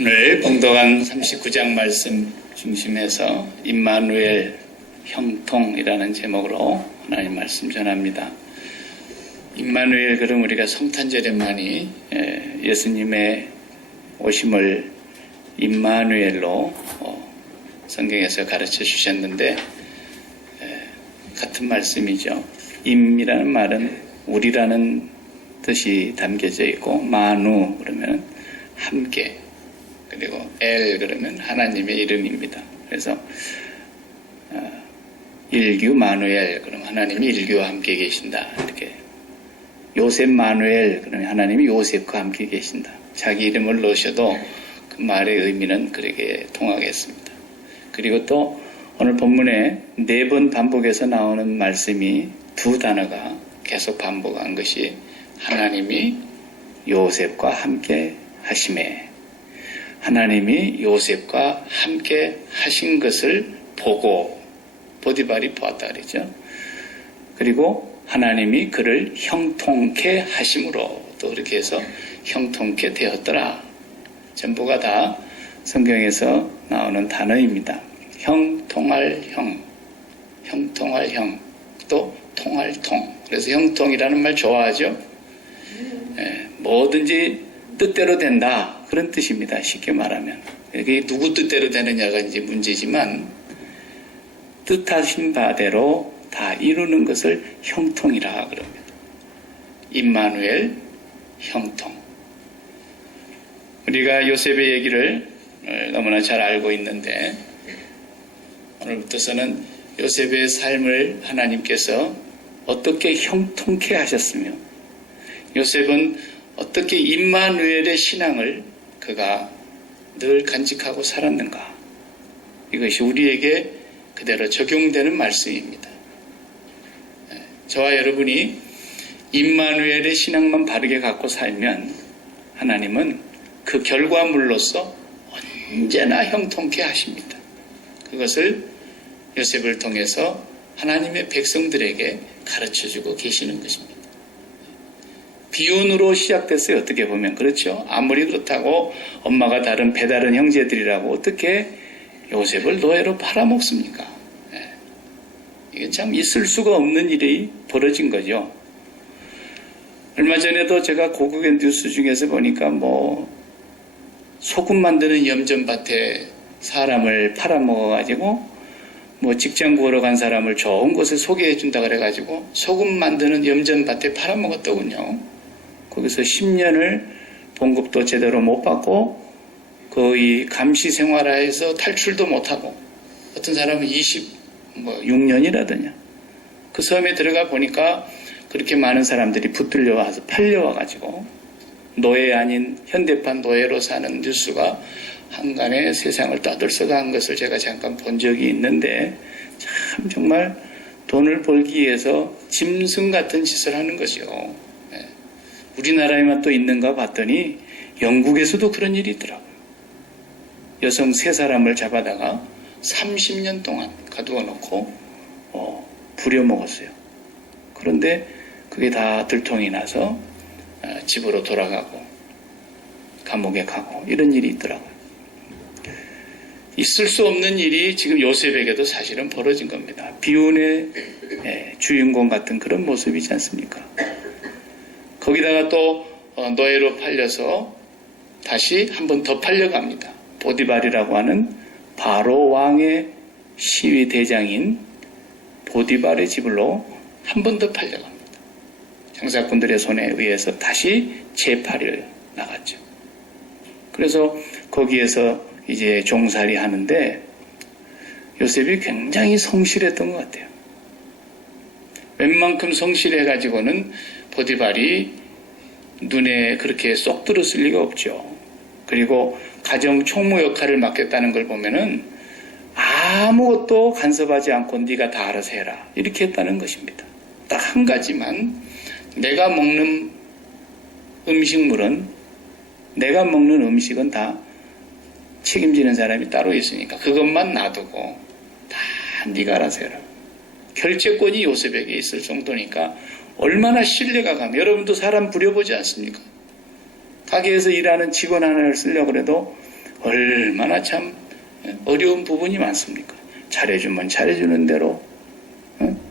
오늘 봉독한 39장 말씀 중심에서 임마누엘 형통이라는 제목으로 하나님 말씀 전합니다. 임마누엘, 그럼 우리가 성탄절에 많이 예수님의 오심을 임마누엘로 성경에서 가르쳐 주셨는데 같은 말씀이죠. 임이라는 말은 우리라는 뜻이 담겨져 있고, 마누 그러면 함께, 그리고 엘 그러면 하나님의 이름입니다. 그래서 일규 마누엘, 그럼 하나님이 일규와 함께 계신다. 이렇게 요셉 마누엘, 그러면 하나님이 요셉과 함께 계신다. 자기 이름을 넣으셔도 그 말의 의미는 그렇게 통하겠습니다. 그리고 또 오늘 본문에 4번 반복해서 나오는 말씀이 두 단어가 계속 반복한 것이 하나님이 요셉과 함께 하심에, 하나님이 요셉과 함께 하신 것을 보고 보디발이 보았다 그러죠. 그리고 하나님이 그를 형통케 하심으로 또 그렇게 해서 형통케 되었더라. 전부가 다 성경에서 나오는 단어입니다. 형통할 형, 형통할 형, 또 통할 통. 그래서 형통이라는 말 좋아하죠. 뭐든지 뜻대로 된다, 그런 뜻입니다. 쉽게 말하면 이게 누구 뜻대로 되느냐가 이제 문제지만 뜻하신 바대로 다 이루는 것을 형통이라 그럽니다. 임마누엘 형통. 우리가 요셉의 얘기를 너무나 잘 알고 있는데 오늘부터서는 요셉의 삶을 하나님께서 어떻게 형통케 하셨으며 요셉은 어떻게 임마누엘의 신앙을 그가 늘 간직하고 살았는가, 이것이 우리에게 그대로 적용되는 말씀입니다. 저와 여러분이 임마누엘의 신앙만 바르게 갖고 살면 하나님은 그 결과물로서 언제나 형통케 하십니다. 그것을 요셉을 통해서 하나님의 백성들에게 가르쳐주고 계시는 것입니다. 비운으로 시작됐어요. 어떻게 보면. 그렇죠. 아무리 그렇다고 엄마가 다른 배다른 형제들이라고 어떻게 요셉을 노예로 팔아먹습니까? 이게 참 있을 수가 없는 일이 벌어진 거죠. 얼마 전에도 제가 고국의 뉴스 중에서 보니까 소금 만드는 염전밭에 사람을 팔아먹어가지고 직장 구하러 간 사람을 좋은 곳에 소개해준다 그래가지고 소금 만드는 염전밭에 팔아먹었더군요. 거기서 10년을 봉급도 제대로 못 받고 거의 감시 생활화해서 탈출도 못하고, 어떤 사람은 26년이라더냐. 그 섬에 들어가 보니까 그렇게 많은 사람들이 붙들려 와서 팔려와가지고 노예 아닌 현대판 노예로 사는 뉴스가 한간에 세상을 떠들썩한 것을 제가 잠깐 본 적이 있는데, 참 정말 돈을 벌기 위해서 짐승 같은 짓을 하는 거죠. 우리나라에만 또 있는가 봤더니 영국에서도 그런 일이 있더라고요. 여성 3사람을 잡아다가 30년 동안 가두어 놓고 부려먹었어요. 그런데 그게 다 들통이 나서 집으로 돌아가고 감옥에 가고 이런 일이 있더라고요. 있을 수 없는 일이 지금 요셉에게도 사실은 벌어진 겁니다. 비운의 주인공 같은 그런 모습이지 않습니까? 거기다가 또 노예로 팔려서 다시 한 번 더 팔려갑니다. 보디발이라고 하는 바로 왕의 시위 대장인 보디발의 집으로 한 번 더 팔려갑니다. 장사꾼들의 손에 의해서 다시 재팔이 나갔죠. 그래서 거기에서 이제 종살이 하는데 요셉이 굉장히 성실했던 것 같아요. 웬만큼 성실해가지고는 보디발이 눈에 그렇게 쏙 들었을 리가 없죠. 그리고 가정 총무 역할을 맡겠다는 걸 보면은 아무것도 간섭하지 않고 네가 다 알아서 해라, 이렇게 했다는 것입니다. 딱 한 가지만, 내가 먹는 음식은 다 책임지는 사람이 따로 있으니까 그것만 놔두고 다 네가 알아서 해라. 결재권이 요셉에게 있을 정도니까 얼마나 신뢰가 가면, 여러분도 사람 부려보지 않습니까? 가게에서 일하는 직원 하나를 쓰려고 해도 얼마나 참 어려운 부분이 많습니까? 잘해주면 잘해주는 대로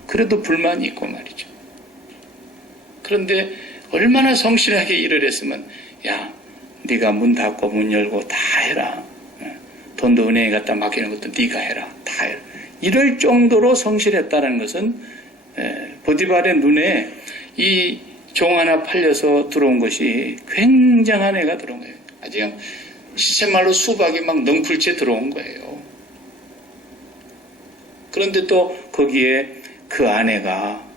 그래도 불만이 있고 말이죠. 그런데 얼마나 성실하게 일을 했으면 야 네가 문 닫고 문 열고 다 해라. 돈도 은행에 갖다 맡기는 것도 네가 해라. 다 해라. 이럴 정도로 성실했다는 것은 보디발의 눈에 이 종 하나 팔려서 들어온 것이 굉장한 애가 들어온 거예요. 아주 시체말로 수박이 막 넝쿨째 들어온 거예요. 그런데 또 거기에 그 아내가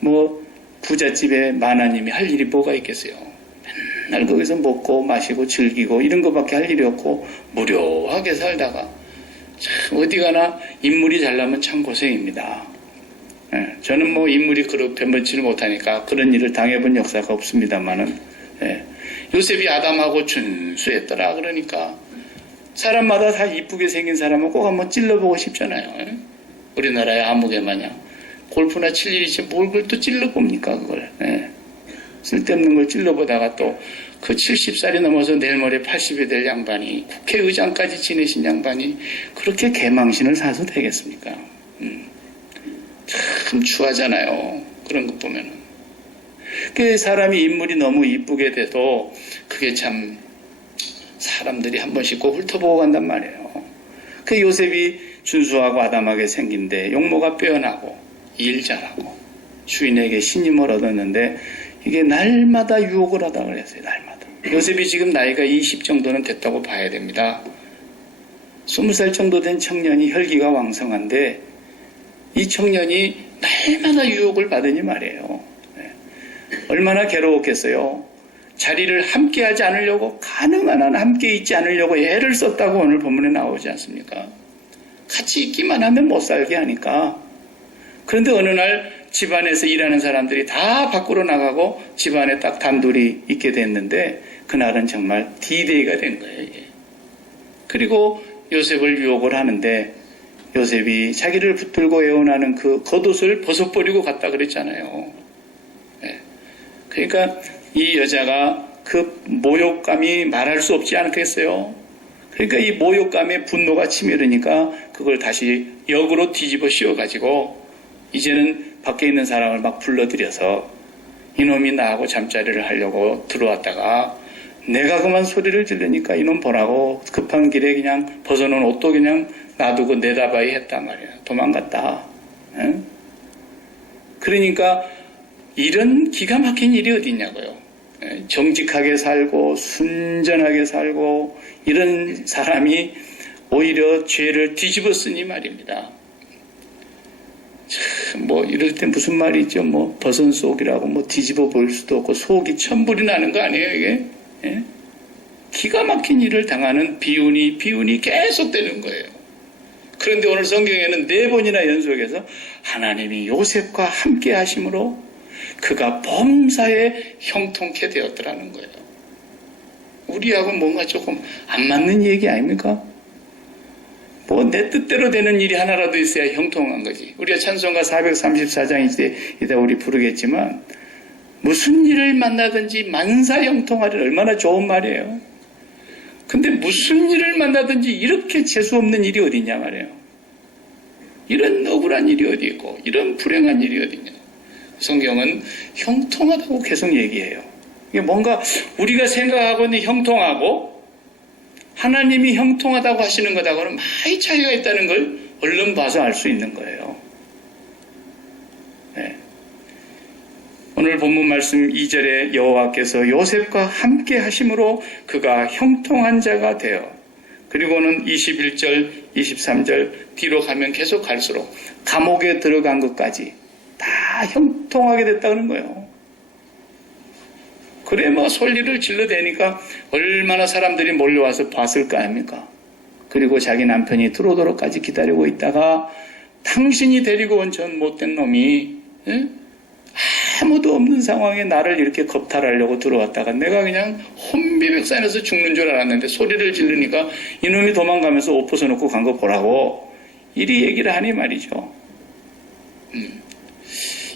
뭐 부잣집에 마나님이 할 일이 뭐가 있겠어요. 맨날 거기서 먹고 마시고 즐기고 이런 것밖에 할 일이 없고 무료하게 살다가 참 어디 가나 인물이 잘나면 참 고생입니다. 저는 뭐 인물이 그렇게 변변치를 못하니까 그런 일을 당해본 역사가 없습니다만은 요셉이 아담하고 준수했더라. 그러니까 사람마다 다 이쁘게 생긴 사람은 꼭 한번 찔러보고 싶잖아요. 우리나라의 아무개 마냥 골프나 칠 일이 있지 뭘 그걸 또 찔러봅니까 그걸. 쓸데없는 걸 찔러보다가 또 그 70살이 넘어서 내일 모레 80이 될 양반이 국회의장까지 지내신 양반이 그렇게 개망신을 사서 되겠습니까? 참 추하잖아요. 그런 것 보면은. 그 사람이 인물이 너무 이쁘게 돼도 그게 참 사람들이 한 번씩 꼭 훑어보고 간단 말이에요. 그 요셉이 준수하고 아담하게 생긴데 용모가 빼어나고 일 잘하고 주인에게 신임을 얻었는데 이게 날마다 유혹을 하다 그랬어요. 날마다. 요셉이 지금 나이가 20 정도는 됐다고 봐야 됩니다. 20살 정도 된 청년이 혈기가 왕성한데 이 청년이 날마다 유혹을 받으니 말이에요. 얼마나 괴로웠겠어요. 자리를 함께 하지 않으려고 가능한 한 함께 있지 않으려고 애를 썼다고 오늘 본문에 나오지 않습니까? 같이 있기만 하면 못 살게 하니까. 그런데 어느 날 집안에서 일하는 사람들이 다 밖으로 나가고 집안에 딱 단둘이 있게 됐는데 그날은 정말 D-Day가 된 거예요. 이게. 그리고 요셉을 유혹을 하는데 요셉이 자기를 붙들고 애원하는 그 겉옷을 벗어버리고 갔다 그랬잖아요. 그러니까 이 여자가 그 모욕감이 말할 수 없지 않겠어요. 그러니까 이 모욕감에 분노가 치밀으니까 그걸 다시 역으로 뒤집어 씌워가지고 이제는 밖에 있는 사람을 막 불러들여서 이놈이 나하고 잠자리를 하려고 들어왔다가 내가 그만 소리를 지르니까 이놈 보라고 급한 길에 그냥 벗어놓은 옷도 그냥 놔두고 내다봐야 했단 말이야. 도망갔다. 응? 그러니까 이런 기가 막힌 일이 어디 있냐고요. 정직하게 살고 순전하게 살고 이런 사람이 오히려 죄를 뒤집었으니 말입니다. 참, 뭐 이럴 때 무슨 말이 있죠. 뭐 버선 속이라고 뭐 뒤집어 볼 수도 없고 속이 천불이 나는 거 아니에요 이게. 예? 기가 막힌 일을 당하는 비운이 계속되는 거예요. 그런데 오늘 성경에는 4번이나 연속해서 하나님이 요셉과 함께 하심으로 그가 범사에 형통케 되었더라는 거예요. 우리하고 뭔가 조금 안 맞는 얘기 아닙니까? 뭐 내 뜻대로 되는 일이 하나라도 있어야 형통한 거지. 우리가 찬송가 434장 이따 우리 부르겠지만 무슨 일을 만나든지 만사 형통하리라 얼마나 좋은 말이에요. 근데 무슨 일을 만나든지 이렇게 재수없는 일이 어디 있냐 말이에요. 이런 억울한 일이 어디 있고 이런 불행한 일이 어디 있냐. 성경은 형통하다고 계속 얘기해요. 이게 뭔가 우리가 생각하고 있는 형통하고 하나님이 형통하다고 하시는 것하고는 많이 차이가 있다는 걸 얼른 봐서 알 수 있는 거예요. 네. 오늘 본문 말씀 2절에 여호와께서 요셉과 함께 하심으로 그가 형통한 자가 되어 그리고는 21절, 23절 뒤로 가면 계속 갈수록 감옥에 들어간 것까지 다 형통하게 됐다는 거예요. 그래 뭐 솔리를 질러대니까 얼마나 사람들이 몰려와서 봤을 거 아닙니까? 그리고 자기 남편이 들어오도록까지 기다리고 있다가 당신이 데리고 온 전 못된 놈이 아무도 없는 상황에 나를 이렇게 겁탈하려고 들어왔다가 내가 그냥 혼비백산에서 죽는 줄 알았는데 소리를 지르니까 이놈이 도망가면서 옷 벗어놓고 간 거 보라고 이리 얘기를 하니 말이죠.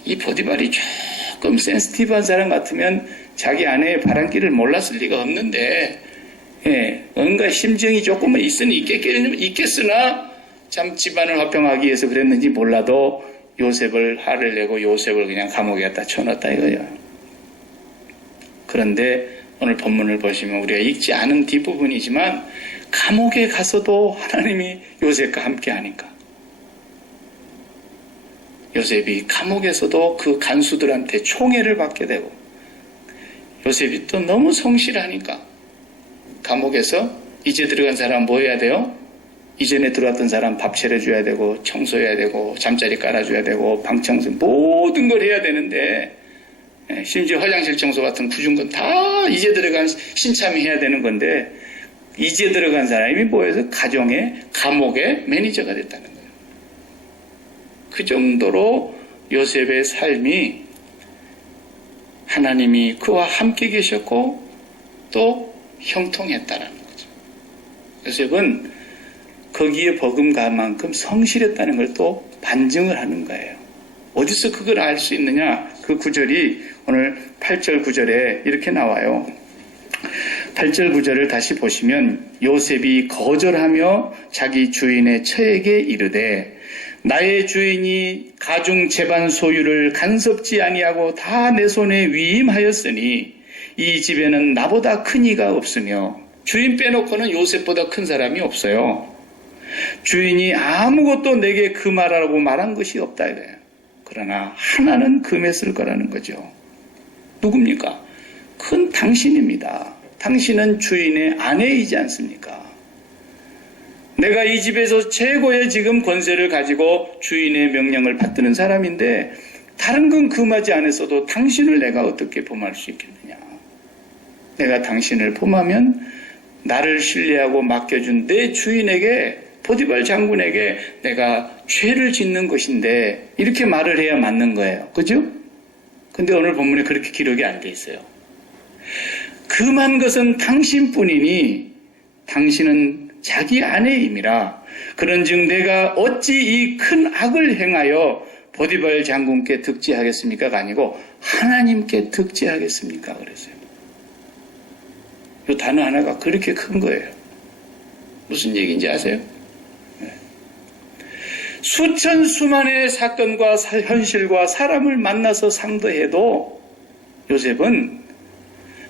이 보디발이 조금 센시티브한 사람 같으면 자기 아내의 바람길을 몰랐을 리가 없는데 예, 뭔가 심정이 조금은 있겠으나 참 집안을 화평하기 위해서 그랬는지 몰라도 요셉을 화를 내고 요셉을 그냥 감옥에 갖다 쳐넣었다 이거예요. 그런데 오늘 본문을 보시면 우리가 읽지 않은 뒷부분이지만 감옥에 가서도 하나님이 요셉과 함께 하니까 요셉이 감옥에서도 그 간수들한테 총애를 받게 되고 요셉이 또 너무 성실하니까 감옥에서 이제 들어간 사람 뭐 해야 돼요? 이전에 들어왔던 사람 밥 차려줘야 되고 청소해야 되고 잠자리 깔아줘야 되고 방 청소 모든 걸 해야 되는데 심지어 화장실 청소 같은 굳은 건 다 이제 들어간 신참이 해야 되는 건데 이제 들어간 사람이 뭐해서 가정의 감옥의 매니저가 됐다는 거예요. 그 정도로 요셉의 삶이 하나님이 그와 함께 계셨고 또 형통했다라는 거죠. 요셉은 거기에 버금갈 만큼 성실했다는 걸 또 반증을 하는 거예요. 어디서 그걸 알 수 있느냐? 그 구절이 오늘 8절 9절에 이렇게 나와요. 8절 9절을 다시 보시면 요셉이 거절하며 자기 주인의 처에게 이르되 나의 주인이 가중 재반 소유를 간섭지 아니하고 다 내 손에 위임하였으니 이 집에는 나보다 큰 이가 없으며 주인 빼놓고는 요셉보다 큰 사람이 없어요. 주인이 아무것도 내게 금하라고 말한 것이 없다 이거예요. 그러나 하나는 금했을 거라는 거죠. 누굽니까? 큰 당신입니다. 당신은 주인의 아내이지 않습니까? 내가 이 집에서 최고의 지금 권세를 가지고 주인의 명령을 받드는 사람인데 다른 건 금하지 않았어도 당신을 내가 어떻게 범할 수 있겠느냐. 내가 당신을 범하면 나를 신뢰하고 맡겨준 내 주인에게 보디발 장군에게 내가 죄를 짓는 것인데 이렇게 말을 해야 맞는 거예요. 그죠? 근데 오늘 본문에 그렇게 기록이 안 돼 있어요. 금한 것은 당신뿐이니 당신은 자기 아내임이라 그런즉 내가 어찌 이 큰 악을 행하여 보디발 장군께 득지하겠습니까가 아니고 하나님께 득지하겠습니까 그랬어요. 이 단어 하나가 그렇게 큰 거예요. 무슨 얘기인지 아세요? 수천 수만의 사건과 현실과 사람을 만나서 상도해도 요셉은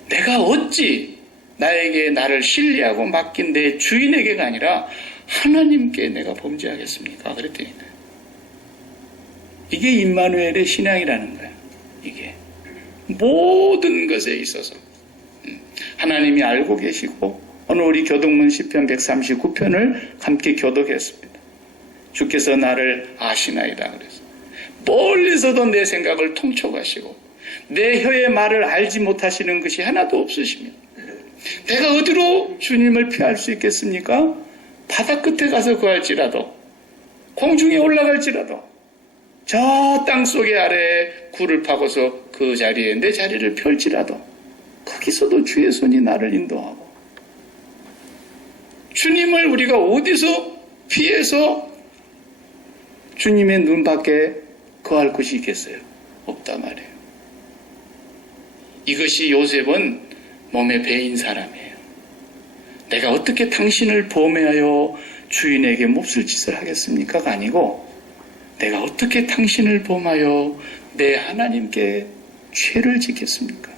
내가 어찌 나에게 나를 신뢰하고 맡긴 내 주인에게가 아니라 하나님께 내가 범죄하겠습니까? 그랬더니 이게 임마누엘의 신앙이라는 거야. 이게 모든 것에 있어서 하나님이 알고 계시고 오늘 우리 교독문 시편 139편을 함께 교독했습니다. 주께서 나를 아시나이다 그래서 멀리서도 내 생각을 통촉하시고 내 혀의 말을 알지 못하시는 것이 하나도 없으시며 내가 어디로 주님을 피할 수 있겠습니까? 바다 끝에 가서 구할지라도 공중에 올라갈지라도 저 땅속의 아래에 굴을 파고서 그 자리에 내 자리를 펼지라도 거기서도 주의 손이 나를 인도하고 주님을 우리가 어디서 피해서 주님의 눈 밖에 거할 곳이 있겠어요? 없단 말이에요. 이것이 요셉은 몸에 배인 사람이에요. 내가 어떻게 당신을 범해하여 주인에게 몹쓸 짓을 하겠습니까가 아니고 내가 어떻게 당신을 범하여 내 하나님께 죄를 짓겠습니까?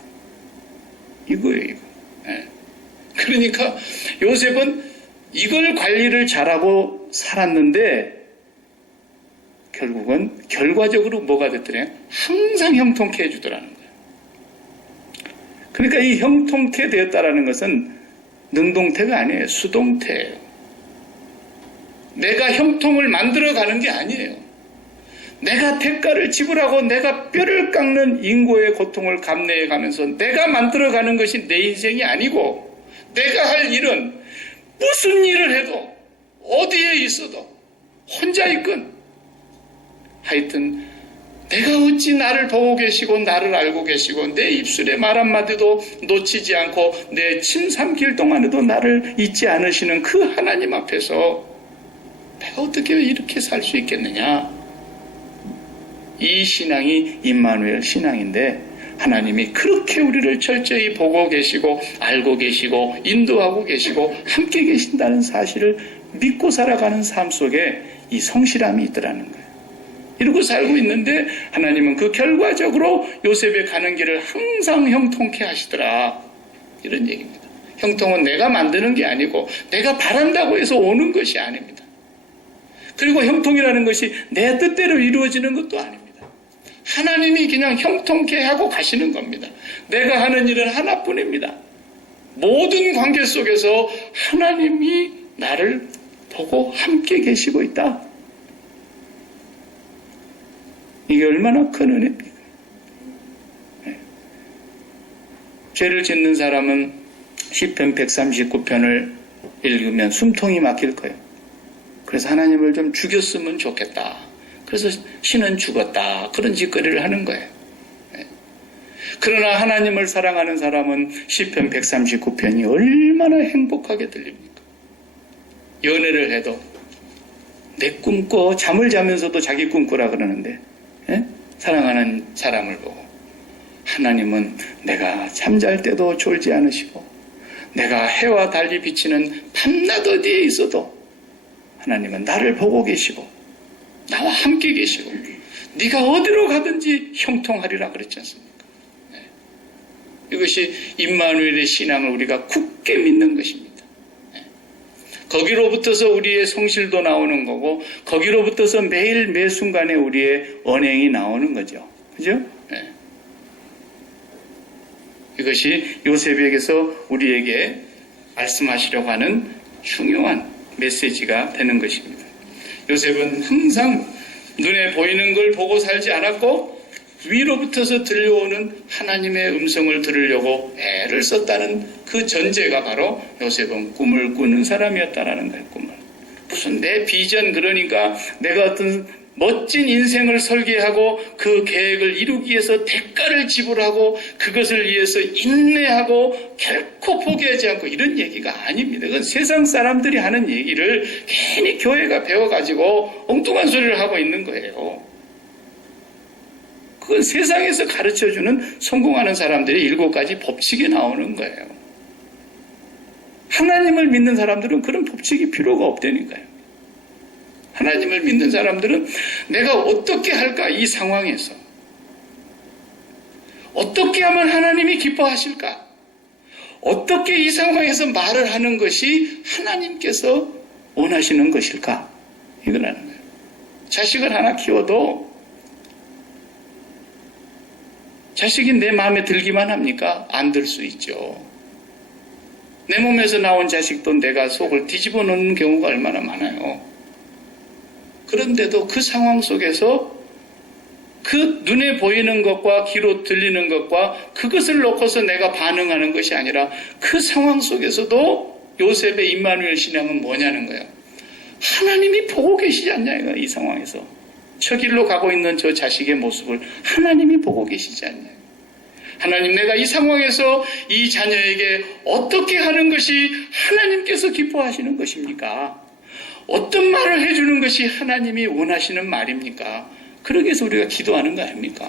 이거예요. 이거. 네. 그러니까 요셉은 이걸 관리를 잘하고 살았는데 결국은 결과적으로 뭐가 됐더냐? 항상 형통케 해주더라는 거예요. 그러니까 이 형통케 되었다라는 것은 능동태가 아니에요. 수동태예요. 내가 형통을 만들어가는 게 아니에요. 내가 대가를 지불하고 내가 뼈를 깎는 인고의 고통을 감내해가면서 내가 만들어가는 것이 내 인생이 아니고 내가 할 일은 무슨 일을 해도 어디에 있어도 혼자 있건 하여튼 내가 어찌 나를 보고 계시고 나를 알고 계시고 내 입술의 말 한마디도 놓치지 않고 내 침 삼킬 동안에도 나를 잊지 않으시는 그 하나님 앞에서 내가 어떻게 이렇게 살 수 있겠느냐. 이 신앙이 임마누엘 신앙인데 하나님이 그렇게 우리를 철저히 보고 계시고 알고 계시고 인도하고 계시고 함께 계신다는 사실을 믿고 살아가는 삶 속에 이 성실함이 있더라는 거예요. 이러고 살고 있는데 하나님은 그 결과적으로 요셉의 가는 길을 항상 형통케 하시더라. 이런 얘기입니다. 형통은 내가 만드는 게 아니고 내가 바란다고 해서 오는 것이 아닙니다. 그리고 형통이라는 것이 내 뜻대로 이루어지는 것도 아닙니다. 하나님이 그냥 형통케 하고 가시는 겁니다. 내가 하는 일은 하나뿐입니다. 모든 관계 속에서 하나님이 나를 보고 함께 계시고 있다. 이게 얼마나 큰 은혜입니까? 네. 죄를 짓는 사람은 시편 139편을 읽으면 숨통이 막힐 거예요. 그래서 하나님을 좀 죽였으면 좋겠다. 그래서 신은 죽었다. 그런 짓거리를 하는 거예요. 네. 그러나 하나님을 사랑하는 사람은 시편 139편이 얼마나 행복하게 들립니까? 연애를 해도 내 꿈꿔 잠을 자면서도 자기 꿈꾸라 그러는데 예? 사랑하는 사람을 보고 하나님은 내가 잠잘 때도 졸지 않으시고 내가 해와 달리 비치는 밤낮 어디에 있어도 하나님은 나를 보고 계시고 나와 함께 계시고 네가 어디로 가든지 형통하리라 그랬지 않습니까? 네. 이것이 임마누엘의 신앙을 우리가 굳게 믿는 것입니다. 네. 거기로부터서 우리의 성실도 나오는 거고 거기로부터서 매일 매 순간에 우리의 언행이 나오는 거죠. 그죠? 네. 이것이 요셉에게서 우리에게 말씀하시려고 하는 중요한 메시지가 되는 것입니다. 요셉은 항상 눈에 보이는 걸 보고 살지 않았고 위로부터서 들려오는 하나님의 음성을 들으려고 애를 썼다는 그 전제가 바로 요셉은 꿈을 꾸는 사람이었다라는 거예요. 꿈을. 무슨 내 비전 그러니까 내가 어떤 멋진 인생을 설계하고 그 계획을 이루기 위해서 대가를 지불하고 그것을 위해서 인내하고 결코 포기하지 않고 이런 얘기가 아닙니다. 그건 세상 사람들이 하는 얘기를 괜히 교회가 배워가지고 엉뚱한 소리를 하고 있는 거예요. 그건 세상에서 가르쳐주는 성공하는 사람들의 7가지 법칙이 나오는 거예요. 하나님을 믿는 사람들은 그런 법칙이 필요가 없다니까요. 하나님을 믿는 사람들은 내가 어떻게 할까 이 상황에서 어떻게 하면 하나님이 기뻐하실까 어떻게 이 상황에서 말을 하는 것이 하나님께서 원하시는 것일까 이거라는 거예요. 자식을 하나 키워도 자식이 내 마음에 들기만 합니까? 안 들 수 있죠. 내 몸에서 나온 자식도 내가 속을 뒤집어 놓는 경우가 얼마나 많아요. 그런데도 그 상황 속에서 그 눈에 보이는 것과 귀로 들리는 것과 그것을 놓고서 내가 반응하는 것이 아니라 그 상황 속에서도 요셉의 임마누엘 신앙은 뭐냐는 거예요. 하나님이 보고 계시지 않냐 이 상황에서. 저 길로 가고 있는 저 자식의 모습을 하나님이 보고 계시지 않냐. 하나님 내가 이 상황에서 이 자녀에게 어떻게 하는 것이 하나님께서 기뻐하시는 것입니까? 어떤 말을 해주는 것이 하나님이 원하시는 말입니까? 그러기 위해서 우리가 기도하는 거 아닙니까?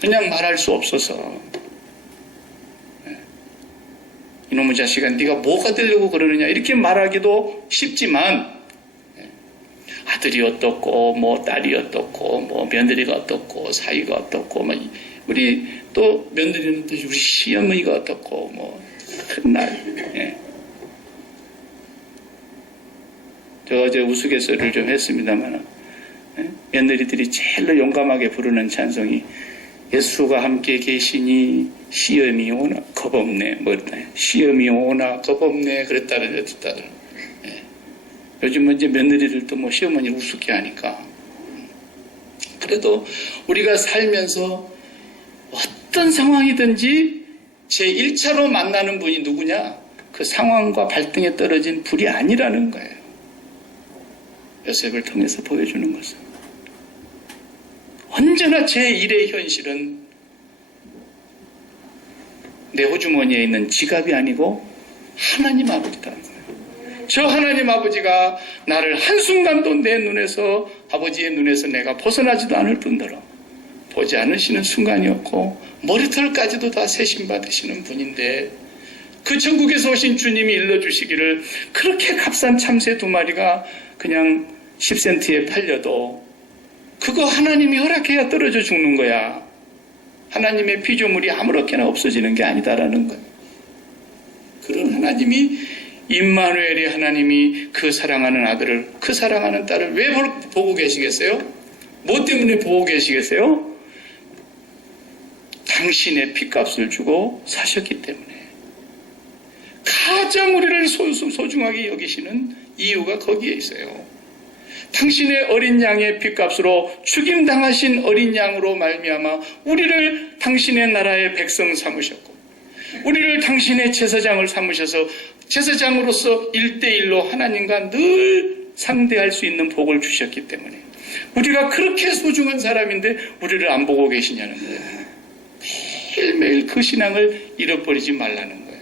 그냥 말할 수 없어서 이놈의 자식아 네가 뭐가 되려고 그러느냐 이렇게 말하기도 쉽지만 아들이 어떻고 뭐 딸이 어떻고 뭐 며느리가 어떻고 사위가 어떻고 뭐 우리 또 며느리는 또 우리 시어머니가 어떻고 뭐 큰날 저 어제 우스갯소리를 좀 했습니다만 며느리들이 제일로 용감하게 부르는 찬송이 예수가 함께 계시니 시험이 오나 겁없네 뭐 그랬다 시험이 오나 겁없네 그랬다는 어쨌다들 요즘은 이제 며느리들도 뭐 시어머니를 우습게 하니까 그래도 우리가 살면서 어떤 상황이든지 제 1차로 만나는 분이 누구냐 그 상황과 발등에 떨어진 불이 아니라는 거예요. 요셉을 통해서 보여주는 것은 언제나 제1의 현실은 내 호주머니에 있는 지갑이 아니고 하나님 아버지다는 거예요. 저 하나님 아버지가 나를 한순간도 내 눈에서 아버지의 눈에서 내가 벗어나지도 않을 뿐더러 보지 않으시는 순간이었고 머리털까지도 다 세심받으시는 분인데 그 천국에서 오신 주님이 일러주시기를 그렇게 값싼 참새 2마리가 그냥 10센트에 팔려도 그거 하나님이 허락해야 떨어져 죽는 거야. 하나님의 피조물이 아무렇게나 없어지는 게 아니다라는 거예요. 그런 하나님이 임마누엘의 하나님이 그 사랑하는 아들을, 그 사랑하는 딸을 왜 보고 계시겠어요? 뭐 때문에 보고 계시겠어요? 당신의 핏값을 주고 사셨기 때문에. 가장 우리를 소중하게 여기시는 이유가 거기에 있어요. 당신의 어린 양의 핏값으로 죽임당하신 어린 양으로 말미암아 우리를 당신의 나라의 백성 삼으셨고 우리를 당신의 제사장을 삼으셔서 제사장으로서 1대1로 하나님과 늘 상대할 수 있는 복을 주셨기 때문에 우리가 그렇게 소중한 사람인데 우리를 안 보고 계시냐는 거예요. 매일매일 그 신앙을 잃어버리지 말라는 거예요.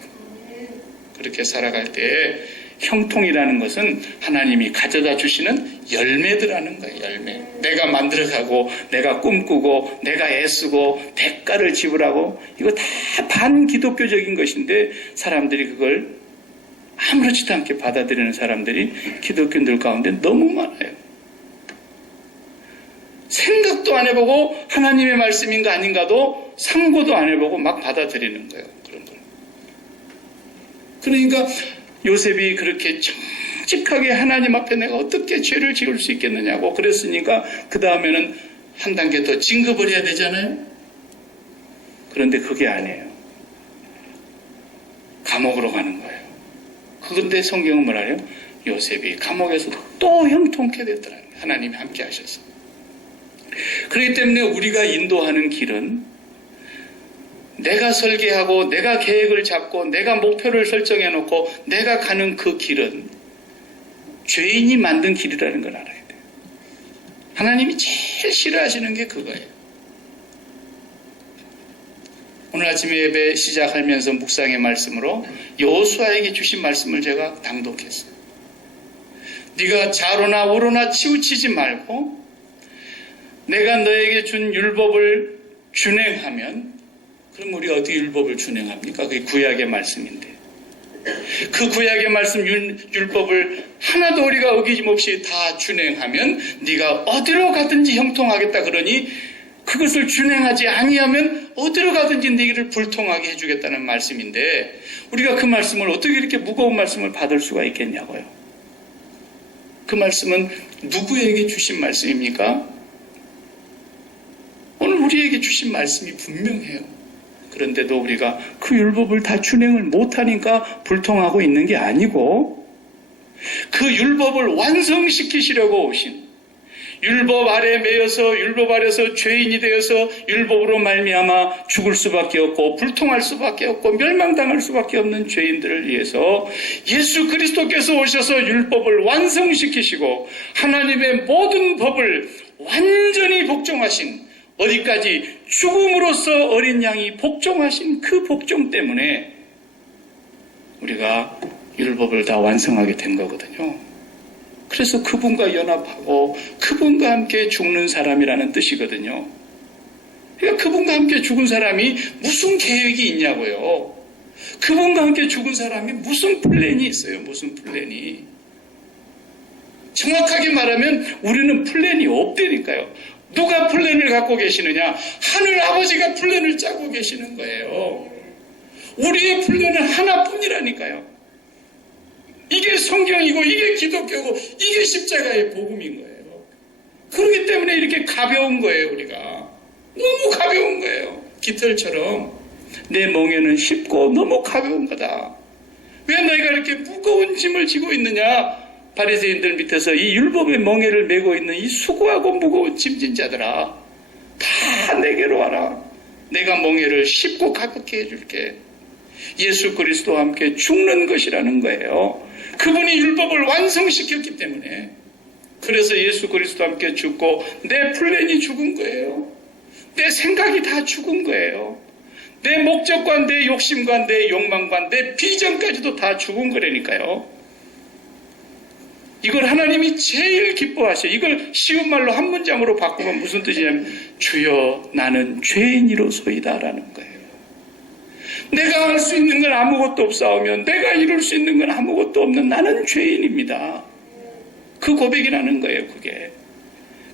그렇게 살아갈 때 형통이라는 것은 하나님이 가져다 주시는 열매들하는 거예요. 열매. 내가 만들어가고 내가 꿈꾸고 내가 애쓰고 대가를 지불하고 이거 다 반기독교적인 것인데 사람들이 그걸 아무렇지도 않게 받아들이는 사람들이 기독교인들 가운데 너무 많아요. 생각도 안 해보고 하나님의 말씀인가 아닌가도 상고도 안 해보고 막 받아들이는 거예요. 그런 걸. 그러니까 요셉이 그렇게 정직하게 하나님 앞에 내가 어떻게 죄를 지을 수 있겠느냐고 그랬으니까 그 다음에는 한 단계 더 진급을 해야 되잖아요. 그런데 그게 아니에요. 감옥으로 가는 거예요. 그런데 성경은 뭐라 해요? 요셉이 감옥에서 또 형통케 되더라고요. 하나님이 함께 하셔서. 그렇기 때문에 우리가 인도하는 길은 내가 설계하고 내가 계획을 잡고 내가 목표를 설정해 놓고 내가 가는 그 길은 죄인이 만든 길이라는 걸 알아야 돼요. 하나님이 제일 싫어하시는 게 그거예요. 오늘 아침에 예배 시작하면서 묵상의 말씀으로 여호수아에게 주신 말씀을 제가 당독했어요. 네가 좌로나 우로나 치우치지 말고 내가 너에게 준 율법을 준행하면 그럼 우리가 어떻게 율법을 준행합니까? 그게 구약의 말씀인데 그 구약의 말씀 율법을 하나도 우리가 어김없이 다 준행하면 네가 어디로 가든지 형통하겠다 그러니 그것을 준행하지 아니하면 어디로 가든지 네를 불통하게 해주겠다는 말씀인데 우리가 그 말씀을 어떻게 이렇게 무거운 말씀을 받을 수가 있겠냐고요. 그 말씀은 누구에게 주신 말씀입니까? 오늘 우리에게 주신 말씀이 분명해요. 그런데도 우리가 그 율법을 다 준행을 못하니까 불통하고 있는 게 아니고 그 율법을 완성시키시려고 오신 율법 아래 매여서 율법 아래서 죄인이 되어서 율법으로 말미암아 죽을 수밖에 없고 불통할 수밖에 없고 멸망당할 수밖에 없는 죄인들을 위해서 예수 그리스도께서 오셔서 율법을 완성시키시고 하나님의 모든 법을 완전히 복종하신 어디까지 죽음으로써 어린 양이 복종하신 그 복종 때문에 우리가 율법을 다 완성하게 된 거거든요. 그래서 그분과 연합하고 그분과 함께 죽는 사람이라는 뜻이거든요. 그러니까 그분과 함께 죽은 사람이 무슨 계획이 있냐고요. 그분과 함께 죽은 사람이 무슨 플랜이 있어요. 무슨 플랜이. 정확하게 말하면 우리는 플랜이 없다니까요. 누가 플랜을 갖고 계시느냐? 하늘 아버지가 플랜을 짜고 계시는 거예요. 우리의 플랜은 하나뿐이라니까요. 이게 성경이고 이게 기독교고 이게 십자가의 복음인 거예요. 그렇기 때문에 이렇게 가벼운 거예요. 우리가 너무 가벼운 거예요. 깃털처럼 내 멍에는 쉽고 너무 가벼운 거다. 왜 너희가 이렇게 무거운 짐을 지고 있느냐? 바리새인들 밑에서 이 율법의 멍에를 메고 있는 이 수고하고 무거운 짐진 자들아, 다 내게로 와라. 내가 멍에를 쉽고 가볍게 해줄게. 예수 그리스도와 함께 죽는 것이라는 거예요. 그분이 율법을 완성시켰기 때문에. 그래서 예수 그리스도와 함께 죽고 내 플랜이 죽은 거예요. 내 생각이 다 죽은 거예요. 내 목적과 내 욕심과 내 욕망과 내 비전까지도 다 죽은 거라니까요. 이걸 하나님이 제일 기뻐하셔. 이걸 쉬운 말로 한 문장으로 바꾸면 무슨 뜻이냐면 주여 나는 죄인이로소이다라는 거예요. 내가 할 수 있는 건 아무것도 없사오며 내가 이룰 수 있는 건 아무것도 없는 나는 죄인입니다. 그 고백이라는 거예요. 그게.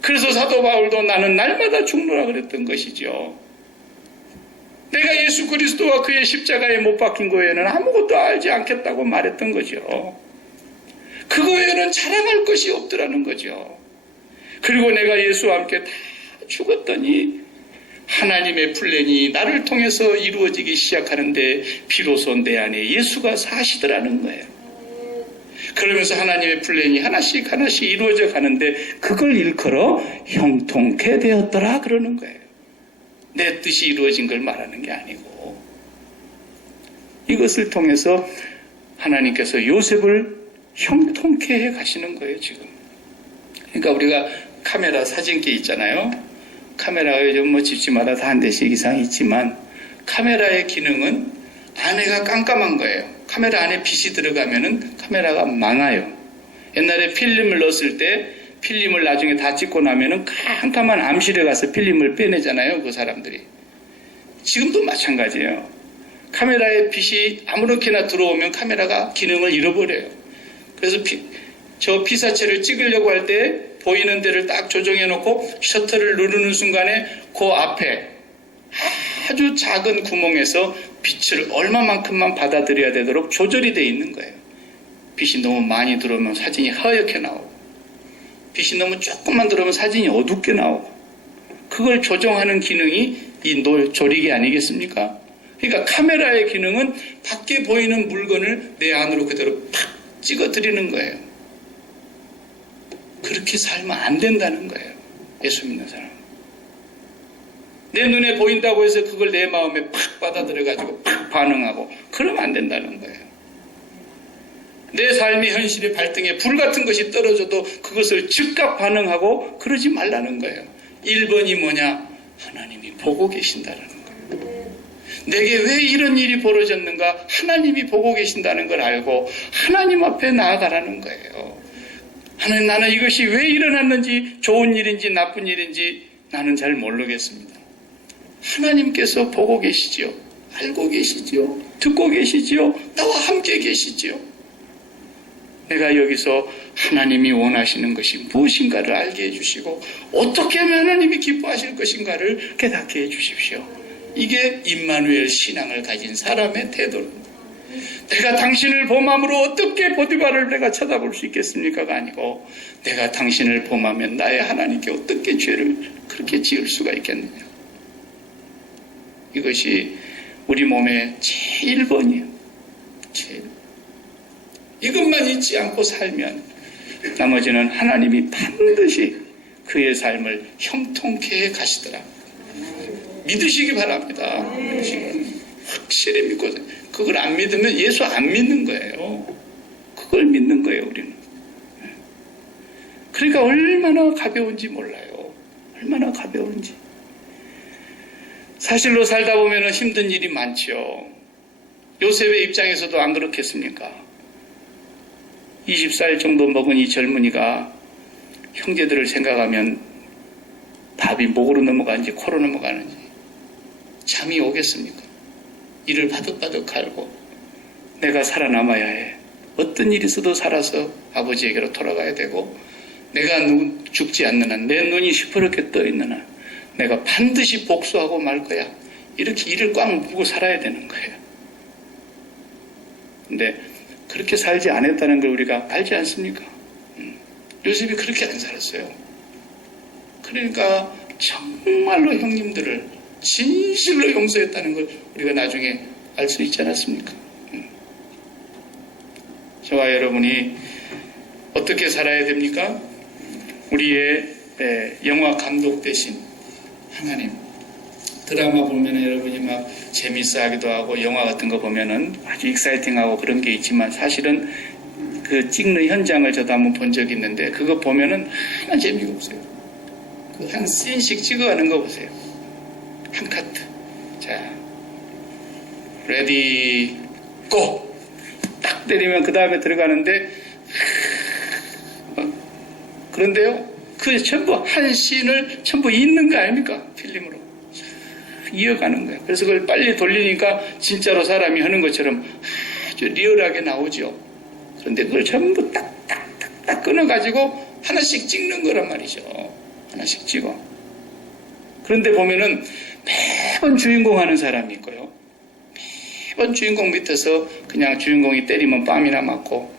그래서 사도 바울도 나는 날마다 죽노라 그랬던 것이죠. 내가 예수 그리스도와 그의 십자가에 못 박힌 거에는 아무것도 알지 않겠다고 말했던 거죠. 그거에는 자랑할 것이 없더라는 거죠. 그리고 내가 예수와 함께 다 죽었더니 하나님의 플랜이 나를 통해서 이루어지기 시작하는데 비로소 내 안에 예수가 사시더라는 거예요. 그러면서 하나님의 플랜이 하나씩 하나씩 이루어져 가는데 그걸 일컬어 형통케 되었더라 그러는 거예요. 내 뜻이 이루어진 걸 말하는 게 아니고 이것을 통해서 하나님께서 요셉을 형통케 해 가시는 거예요, 지금. 그러니까 우리가 카메라 사진기 있잖아요. 카메라가 요즘 뭐 집집마다 다 한 대씩 이상 있지만 카메라의 기능은 안에가 깜깜한 거예요. 카메라 안에 빛이 들어가면은 카메라가 망해요. 옛날에 필름을 넣었을 때 필름을 나중에 다 찍고 나면은 깜깜한 암실에 가서 필름을 빼내잖아요, 그 사람들이. 지금도 마찬가지예요. 카메라에 빛이 아무렇게나 들어오면 카메라가 기능을 잃어버려요. 그래서 저 피사체를 찍으려고 할 때 보이는 데를 딱 조정해 놓고 셔터를 누르는 순간에 그 앞에 아주 작은 구멍에서 빛을 얼마만큼만 받아들여야 되도록 조절이 되어 있는 거예요. 빛이 너무 많이 들어오면 사진이 하얗게 나오고 빛이 너무 조금만 들어오면 사진이 어둡게 나오고 그걸 조정하는 기능이 이 조리개 아니겠습니까? 그러니까 카메라의 기능은 밖에 보이는 물건을 내 안으로 그대로 팍 찍어드리는 거예요. 그렇게 살면 안 된다는 거예요. 예수 믿는 사람. 내 눈에 보인다고 해서 그걸 내 마음에 팍 받아들여가지고 팍 반응하고 그러면 안 된다는 거예요. 내 삶의 현실의 발등에 불 같은 것이 떨어져도 그것을 즉각 반응하고 그러지 말라는 거예요. 1번이 뭐냐? 하나님이 보고 계신다는 거예요. 내게 왜 이런 일이 벌어졌는가? 하나님이 보고 계신다는 걸 알고 하나님 앞에 나아가라는 거예요. 하나님, 나는 이것이 왜 일어났는지 좋은 일인지 나쁜 일인지 나는 잘 모르겠습니다. 하나님께서 보고 계시지요. 알고 계시지요. 듣고 계시지요. 나와 함께 계시지요. 내가 여기서 하나님이 원하시는 것이 무엇인가를 알게 해주시고 어떻게 하면 하나님이 기뻐하실 것인가를 깨닫게 해주십시오. 이게 임마누엘 신앙을 가진 사람의 태도입니다. 내가 당신을 범함으로 어떻게 보디발을 내가 쳐다볼 수 있겠습니까가 아니고 내가 당신을 범하면 나의 하나님께 어떻게 죄를 그렇게 지을 수가 있겠느냐. 이것이 우리 몸의 제1번이에요. 이것만 잊지 않고 살면 나머지는 하나님이 반드시 그의 삶을 형통케 해 가시더라. 믿으시기 바랍니다. 확실히 믿고 그걸 안 믿으면 예수 안 믿는 거예요. 그걸 믿는 거예요, 우리는. 그러니까 얼마나 가벼운지 몰라요. 얼마나 가벼운지. 사실로 살다 보면 힘든 일이 많죠. 요셉의 입장에서도 안 그렇겠습니까? 20살 정도 먹은 이 젊은이가 형제들을 생각하면 밥이 목으로 넘어가는지 코로 넘어가는지 잠이 오겠습니까? 이를 바득바득 갈고 내가 살아남아야 해. 어떤 일이 있어도 살아서 아버지에게로 돌아가야 되고 내가 죽지 않는 한, 내 눈이 시퍼렇게 떠 있는 한 내가 반드시 복수하고 말 거야. 이렇게 이를 꽉 묶고 살아야 되는 거예요. 근데 그렇게 살지 않았다는 걸 우리가 알지 않습니까? 요셉이 그렇게 안 살았어요. 그러니까 정말로 형님들을 진실로 용서했다는 걸 우리가 나중에 알 수 있지 않았습니까? 저와 여러분이 어떻게 살아야 됩니까? 우리의 영화 감독 대신 하나님. 드라마 보면 여러분이 막 재밌어 하기도 하고 영화 같은 거 보면은 아주 익사이팅하고 그런 게 있지만 사실은 그 찍는 현장을 저도 한번 본 적이 있는데 그거 보면은 하나 재미가 없어요. 그 한 씬씩 찍어가는 거 보세요. 한 카트. 자, 레디 고! 딱 때리면 그 다음에 들어가는데 그런데요, 그 전부 한 씬을 전부 읽는 거 아닙니까? 필름으로. 이어가는 거예요. 그래서 그걸 빨리 돌리니까 진짜로 사람이 하는 것처럼 아주 리얼하게 나오죠. 그런데 그걸 전부 딱딱딱딱 끊어가지고 하나씩 찍는 거란 말이죠. 하나씩 찍어. 그런데 보면은 매번 주인공 하는 사람이 있고요. 매번 주인공 밑에서 그냥 주인공이 때리면 뺨이나 맞고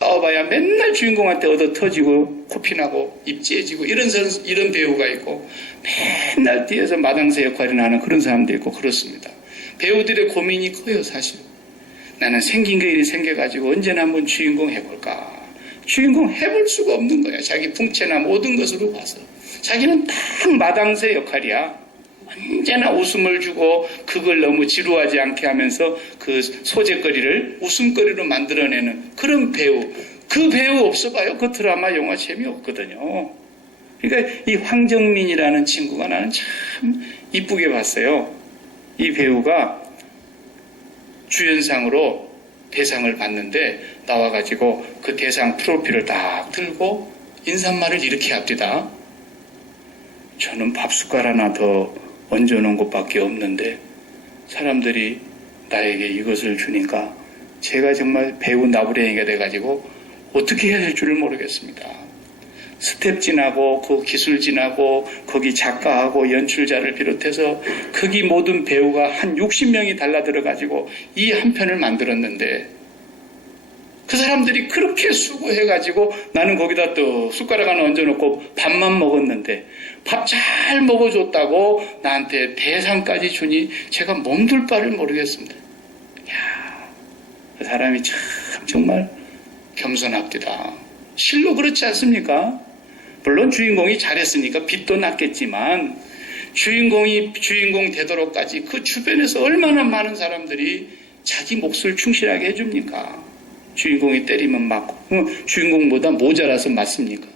싸워봐야 맨날 주인공한테 얻어 터지고 코피나고 입 찢어지고 이런 배우가 있고 맨날 뒤에서 마당새 역할이나 하는 그런 사람도 있고 그렇습니다. 배우들의 고민이 커요. 사실 나는 생긴 게 일이 생겨가지고 언제나 한번 주인공 해볼까. 주인공 해볼 수가 없는 거야. 자기 풍채나 모든 것으로 봐서 자기는 딱 마당새 역할이야. 언제나 웃음을 주고 그걸 너무 지루하지 않게 하면서 그 소재거리를 웃음거리로 만들어내는 그런 배우. 그 배우 없어봐요. 그 드라마 영화 재미없거든요. 그러니까 이 황정민이라는 친구가 나는 참 이쁘게 봤어요. 이 배우가 주연상으로 대상을 받는데 나와가지고 그 대상 트로피를 딱 들고 인사말을 이렇게 합니다. 저는 밥숟갈 하나 더 얹어놓은 것밖에 없는데 사람들이 나에게 이것을 주니까 제가 정말 배우 나부랭이가 돼가지고 어떻게 해야 할 줄을 모르겠습니다. 스텝 진하고 그 기술 진하고 거기 작가하고 연출자를 비롯해서 거기 모든 배우가 한 60명이 달라들어가지고 이 한 편을 만들었는데 그 사람들이 그렇게 수고해가지고 나는 거기다 또 숟가락 하나 얹어놓고 밥만 먹었는데 밥 잘 먹어줬다고 나한테 대상까지 주니 제가 몸둘 바를 모르겠습니다. 이야, 그 사람이 참 정말 겸손합니다. 실로 그렇지 않습니까? 물론 주인공이 잘했으니까 빚도 났겠지만 주인공 되도록까지 그 주변에서 얼마나 많은 사람들이 자기 몫을 충실하게 해줍니까? 주인공이 때리면 맞고 주인공보다 모자라서 맞습니까?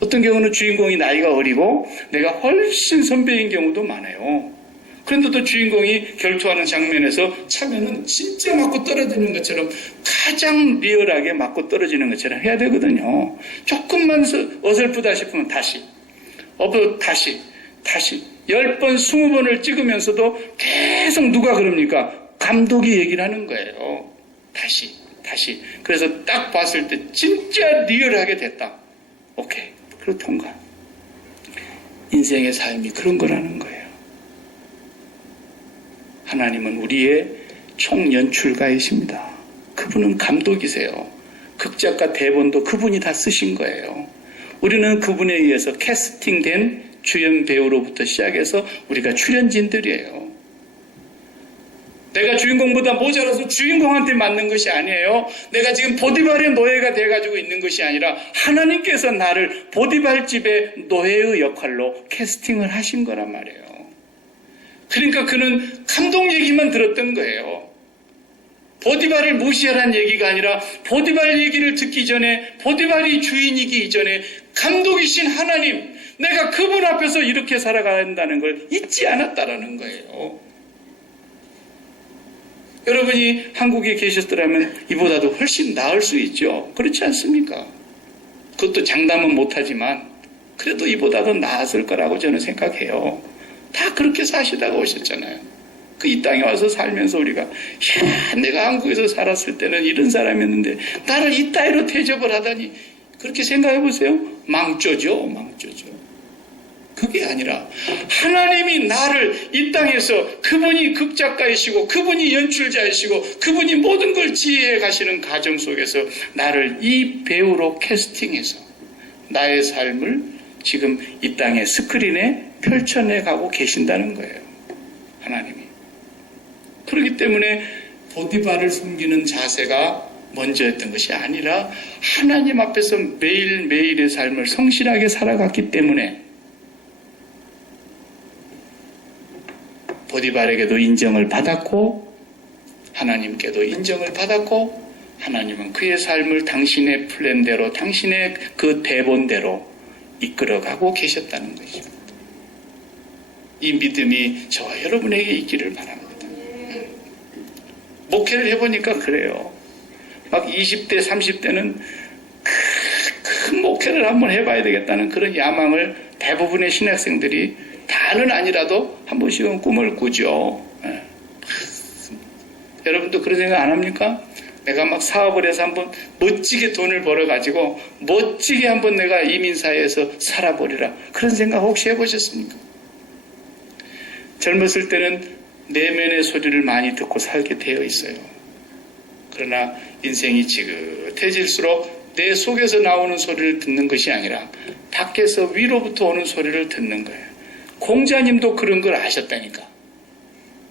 어떤 경우는 주인공이 나이가 어리고 내가 훨씬 선배인 경우도 많아요. 그런데도 주인공이 결투하는 장면에서 차면은 진짜 맞고 떨어지는 것처럼 가장 리얼하게 맞고 떨어지는 것처럼 해야 되거든요. 조금만 어설프다 싶으면 다시 10번 20번을 찍으면서도 계속 누가 그럽니까? 감독이 얘기를 하는 거예요. 다시. 그래서 딱 봤을 때 진짜 리얼하게 됐다. 오케이. 그리고 통과. 인생의 삶이 그런 거라는 거예요. 하나님은 우리의 총연출가이십니다. 그분은 감독이세요. 극작가 대본도 그분이 다 쓰신 거예요. 우리는 그분에 의해서 캐스팅된 주연 배우로부터 시작해서 우리가 출연진들이에요. 내가 주인공보다 모자라서 주인공한테 맞는 것이 아니에요. 내가 지금 보디발의 노예가 돼가지고 있는 것이 아니라 하나님께서 나를 보디발집의 노예의 역할로 캐스팅을 하신 거란 말이에요. 그러니까 그는 감독 얘기만 들었던 거예요. 보디발을 무시하라는 얘기가 아니라 보디발 얘기를 듣기 전에 보디발이 주인이기 이전에 감독이신 하나님, 내가 그분 앞에서 이렇게 살아간다는 걸 잊지 않았다라는 거예요. 여러분이 한국에 계셨더라면 이보다도 훨씬 나을 수 있죠. 그렇지 않습니까? 그것도 장담은 못하지만 그래도 이보다도 나았을 거라고 저는 생각해요. 다 그렇게 사시다가 오셨잖아요. 그 이 땅에 와서 살면서 우리가 내가 한국에서 살았을 때는 이런 사람이었는데 나를 이 따위로 대접을 하다니 그렇게 생각해 보세요. 망조죠. 그게 아니라 하나님이 나를 이 땅에서 그분이 극작가이시고 그분이 연출자이시고 그분이 모든 걸 지혜해 가시는 가정 속에서 나를 이 배우로 캐스팅해서 나의 삶을 지금 이 땅의 스크린에 펼쳐내 가고 계신다는 거예요. 하나님이. 그렇기 때문에 보디발을 숨기는 자세가 먼저였던 것이 아니라 하나님 앞에서 매일매일의 삶을 성실하게 살아갔기 때문에 보디발에게도 인정을 받았고 하나님께도 인정을 받았고 하나님은 그의 삶을 당신의 플랜대로 당신의 그 대본대로 이끌어가고 계셨다는 것입니다. 이 믿음이 저와 여러분에게 있기를 바랍니다. 목회를 해보니까 그래요. 막 20대 30대는 큰 목회를 한번 해봐야 되겠다는 그런 야망을 대부분의 신학생들이 다는 아니라도 한 번씩은 꿈을 꾸죠. 예. 여러분도 그런 생각 안 합니까? 내가 막 사업을 해서 한번 멋지게 돈을 벌어가지고 멋지게 한번 내가 이민사회에서 살아보리라. 그런 생각 혹시 해보셨습니까? 젊었을 때는 내면의 소리를 많이 듣고 살게 되어 있어요. 그러나 인생이 지긋해질수록 내 속에서 나오는 소리를 듣는 것이 아니라 밖에서 위로부터 오는 소리를 듣는 거예요. 공자님도 그런 걸 아셨다니까.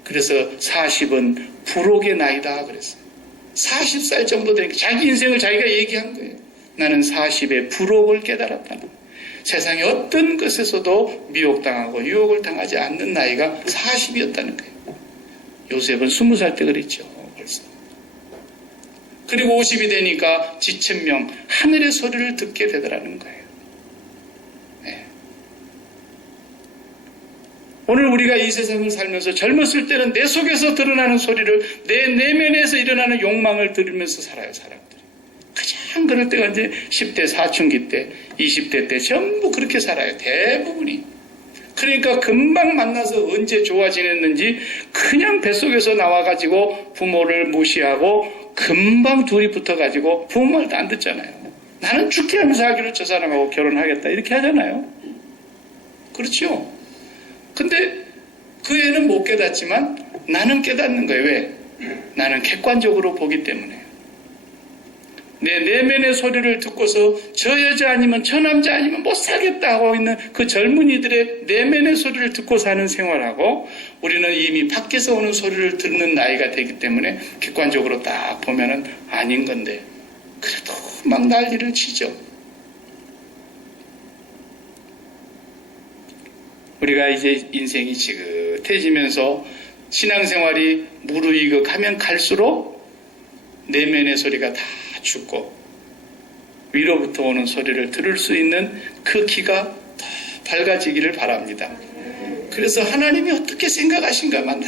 그래서 40은 불혹의 나이다 그랬어요. 40살 정도 되니까 자기 인생을 자기가 얘기한 거예요. 나는 40에 불혹을 깨달았다는 거예요. 세상의 어떤 것에서도 미혹당하고 유혹을 당하지 않는 나이가 40이었다는 거예요. 요셉은 20살 때 그랬죠. 벌써. 그리고 50이 되니까 지천명 하늘의 소리를 듣게 되더라는 거예요. 네. 오늘 우리가 이 세상을 살면서 젊었을 때는 내 속에서 드러나는 소리를 내 내면에서 일어나는 욕망을 들으면서 살아요. 사람들이. 가장 그럴 때가 이제 10대 사춘기 때 20대 때 전부 그렇게 살아요. 대부분이. 그러니까 금방 만나서 언제 좋아 지냈는지 그냥 뱃속에서 나와가지고 부모를 무시하고 금방 둘이 붙어가지고 부모 말도 안 듣잖아요. 나는 죽게 하면서 하기로 저 사람하고 결혼하겠다 이렇게 하잖아요. 그렇죠? 근데 그 애는 못 깨닫지만 나는 깨닫는 거예요. 왜? 나는 객관적으로 보기 때문에. 내 내면의 소리를 듣고서 저 여자 아니면 저 남자 아니면 못 살겠다 하고 있는 그 젊은이들의 내면의 소리를 듣고 사는 생활하고 우리는 이미 밖에서 오는 소리를 듣는 나이가 되기 때문에 객관적으로 딱 보면은 아닌 건데 그래도 막 난리를 치죠. 우리가 이제 인생이 지긋해지면서 신앙생활이 무르익어가면 갈수록 내면의 소리가 다 죽고 위로부터 오는 소리를 들을 수 있는 그 귀가 더 밝아지기를 바랍니다. 그래서 하나님이 어떻게 생각하신가만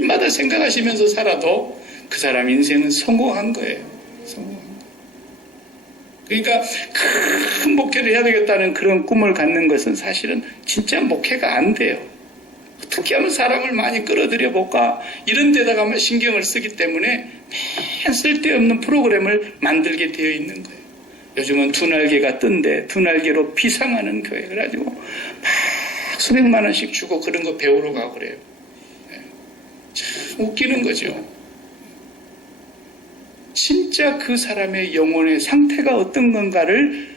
날마다 생각하시면서 살아도 그 사람 인생은 성공한 거예요. 성공한 거예요. 그러니까 큰 목회를 해야 되겠다는 그런 꿈을 갖는 것은 사실은 진짜 목회가 안 돼요. 어떻게 하면 사람을 많이 끌어들여 볼까 이런 데다가만 신경을 쓰기 때문에 맨 쓸데없는 프로그램을 만들게 되어 있는 거예요. 요즘은 두 날개가 뜬데 두 날개로 비상하는 교회 그래가지고 막 수백만 원씩 주고 그런 거 배우러 가고 그래요. 네. 참 웃기는 거죠. 진짜 그 사람의 영혼의 상태가 어떤 건가를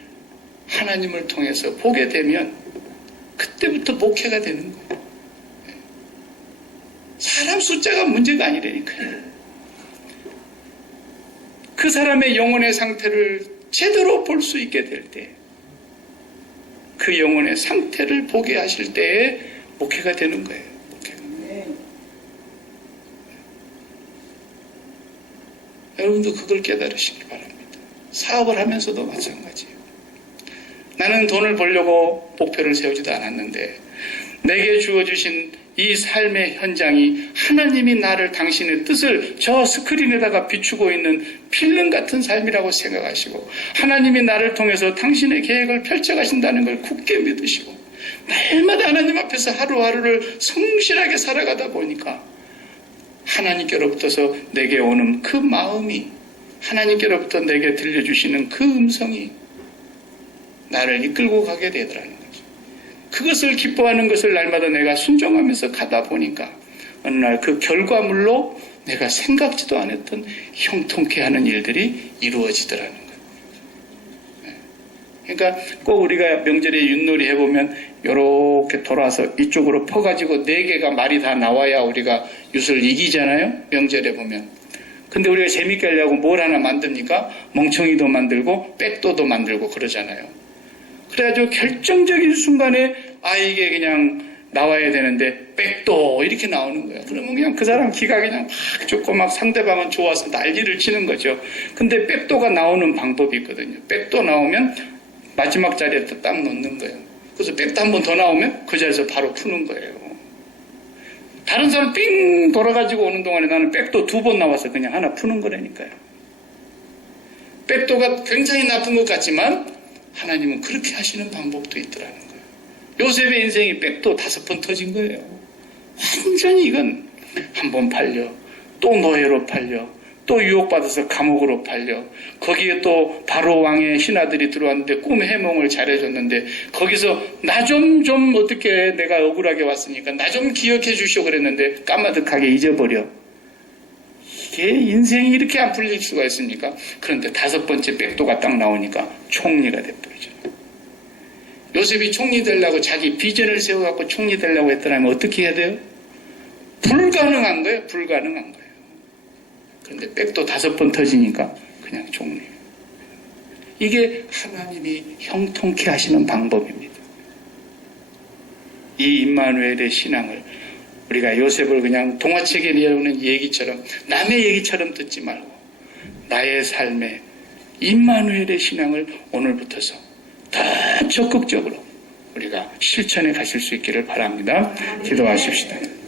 하나님을 통해서 보게 되면 그때부터 목회가 되는 거예요. 사람 숫자가 문제가 아니라니까요. 그 사람의 영혼의 상태를 제대로 볼 수 있게 될 때, 그 영혼의 상태를 보게 하실 때에 목회가 되는 거예요. 목회가. 여러분도 그걸 깨달으시기 바랍니다. 사업을 하면서도 마찬가지예요. 나는 돈을 벌려고 목표를 세우지도 않았는데 내게 주어주신 이 삶의 현장이 하나님이 나를 당신의 뜻을 저 스크린에다가 비추고 있는 필름 같은 삶이라고 생각하시고 하나님이 나를 통해서 당신의 계획을 펼쳐가신다는 걸 굳게 믿으시고 날마다 하나님 앞에서 하루하루를 성실하게 살아가다 보니까 하나님께로부터서 내게 오는 그 마음이 하나님께로부터 내게 들려주시는 그 음성이 나를 이끌고 가게 되더라는 거죠. 그것을 기뻐하는 것을 날마다 내가 순종하면서 가다 보니까 어느 날 그 결과물로 내가 생각지도 않았던 형통케 하는 일들이 이루어지더라는 거예요. 그러니까 꼭 우리가 명절에 윷놀이 해보면 이렇게 돌아서 이쪽으로 퍼가지고 4개가 말이 다 나와야 우리가 윷을 이기잖아요. 명절에 보면. 근데 우리가 재밌게 하려고 뭘 하나 만듭니까? 멍청이도 만들고 백도도 만들고 그러잖아요. 그래가지고 결정적인 순간에 이게 그냥 나와야 되는데 백도 이렇게 나오는 거예요. 그러면 그냥 그 사람 기가 그냥 막 좋고 막 상대방은 좋아서 난리를 치는 거죠. 근데 백도가 나오는 방법이 있거든요. 백도 나오면 마지막 자리에 딱 놓는 거예요. 그래서 백도 한 번 더 나오면 그 자리에서 바로 푸는 거예요. 다른 사람 삥 돌아가지고 오는 동안에 나는 백도 2번 나와서 그냥 하나 푸는 거라니까요. 백도가 굉장히 나쁜 것 같지만 하나님은 그렇게 하시는 방법도 있더라는 거예요. 요셉의 인생이 백도 5번 터진 거예요. 완전히 이건 한 번 팔려, 또 노예로 팔려, 또 유혹받아서 감옥으로 팔려, 거기에 또 바로 왕의 신하들이 들어왔는데 꿈 해몽을 잘해줬는데 거기서 나 좀 어떻게 내가 억울하게 왔으니까 나 좀 기억해 주시오 그랬는데 까마득하게 잊어버려. 이게 인생이 이렇게 안 풀릴 수가 있습니까? 그런데 5번째 백도가 딱 나오니까 총리가 돼버리죠. 요셉이 총리 되려고 자기 비전을 세워갖고 총리 되려고 했더라면 어떻게 해야 돼요? 불가능한 거예요. 불가능한 거예요. 그런데 백도 5번 터지니까 그냥 총리. 이게 하나님이 형통케 하시는 방법입니다. 이 임마누엘의 신앙을 우리가 요셉을 그냥 동화책에 내려오는 얘기처럼 남의 얘기처럼 듣지 말고 나의 삶에 임마누엘의 신앙을 오늘부터서 더 적극적으로 우리가 실천해 가실 수 있기를 바랍니다. 기도하십시다.